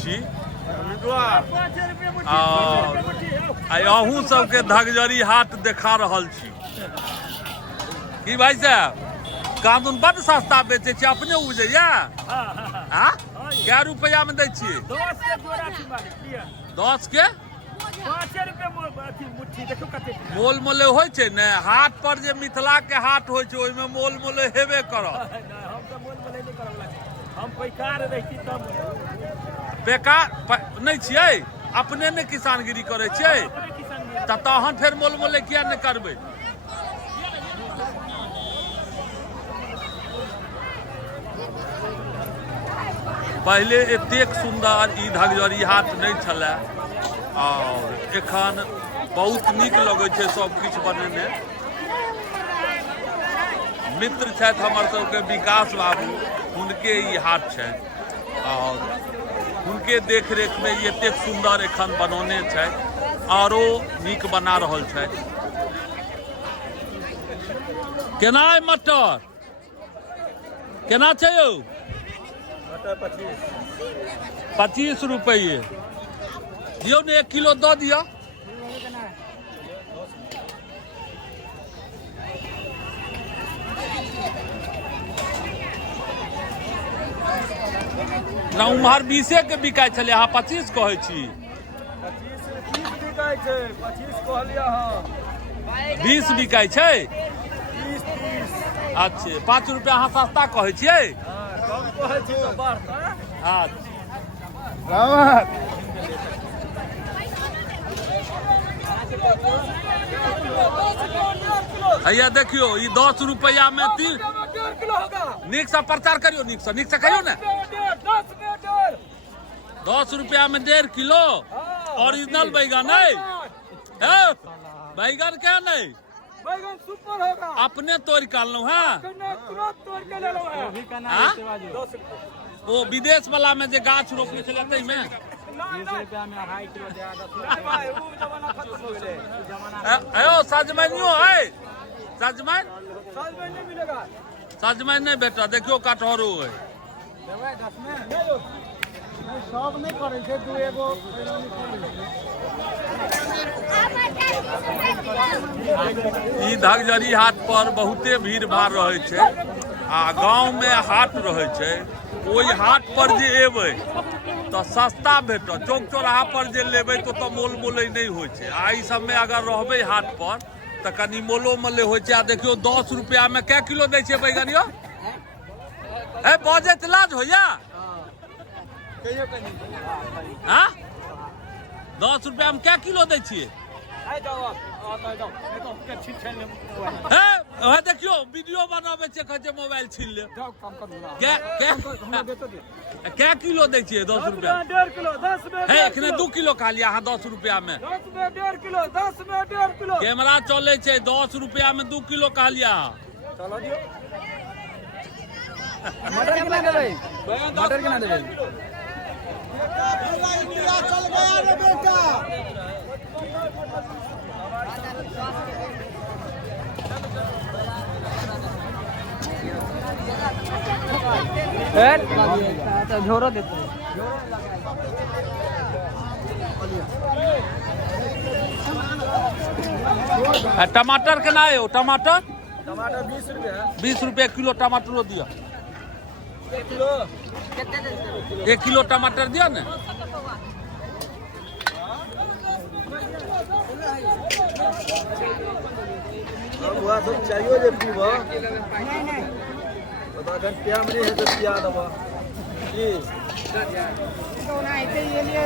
छी और अहूँ सबके धगजरी हाट देखा रहल छी की भाई साहब कानून बड़ सस्ता बेचे छी अपने उपजैया कै रुपया में दै छियै 10 के मोल मोले होइ छै ने हाट पर जे मिथिला के हाट होइ छै ओहिमे मोल मोले हेबे करत बेकार नहीं छियै अपने ने किसानगिरी करे छियै तहन फेर मोल मोले किया नहीं करबै पहले एतेक सुंदर ई धगजरी हाट नहीं छलै और एखन बहुत नीक लगै छै सब किछ बनेने मित्र छथि हमर सबके विकास बाबू उनके ई हाट छै और उनके देखरेख में ये एतेक सुंदर एखन बनौने छै आरो नीक बना रहल छै केना है मटर केना छै यौ 25 रुपये दियो ने 1 किलो दो दिया ना उम्हर 20 के बिकाय छले अहाँ 25 कहै छी 25 बिकाय छै 25 कहलिया हां 20 बिकाय छै 30 अच्छा 5 रुपया अहाँ सस्ता कहै छियै कम कहै छी तो बढ़ता अच्छा भैया देखियो ये 10 रुपया में 3 किलो होगा नीक से प्रचार करियो नीक से कहियो ना 10 रुपया में 1.5 किलो ओरिजिनल बैगन है बैगन क्या नहीं बैगन सुपर होगा अपने तोड़ काल लो है तुरंत तोड़ के ले लो वो विदेश वाला में जे गाछ रोपने चले तै में 20 रुपया में 2.5 किलो दे आदा वो जमाना खत्म हो गेले अयो सजमनियो है सजमन नहीं मिलेगा सजमन नहीं बेटा देखियो कटहरो है देबै 10 में ले लो सब नहीं करे छै दू एगो ई धगजरी हाट पर बहुते भीड़ भाड़ रहे छै आ गांव में हाट रहे छै ओई हाट पर जे एबै तो सस्ता भेटत चौक चौराहा पर जे लेबै तो मोल मोले नहीं होइ छै आ ई सब में अगर रहबै हाट पर तो कनी मोलो मोले होइ छै आ देखियो 10 रुपया में कै किलो दै छै बैगन यो ए बजे लाज होइया कहियो कनी हां 10 रुपया में कै किलो दै छियै देखियो वीडियो बनाबे छै कहै मोबाइल छीन ले क्या किलो दै छियै 10 रुपया 1.5 किलो 10 में है एखने 2 किलो खा लिया अहाँ 10 रुपया में 10 में 1.5 किलो 10 में 1.5 किलो कैमरा चले छै 10 रुपया में 2 किलो खा लिया चलो दियो मटर केना देबै मटर केना देबै इंडिया चल गया रे बेटा तो झोरो देते टमाटर केना है टमाटर 20 रुपया 20 रुपया किलो टमाटर दिया 1 किलो टमाटर दिया ने हुआ सब चाहिए जे पीबो नहीं अगर प्याम नहीं है तो पिया दबा जी तो ना ऐसे ये लिए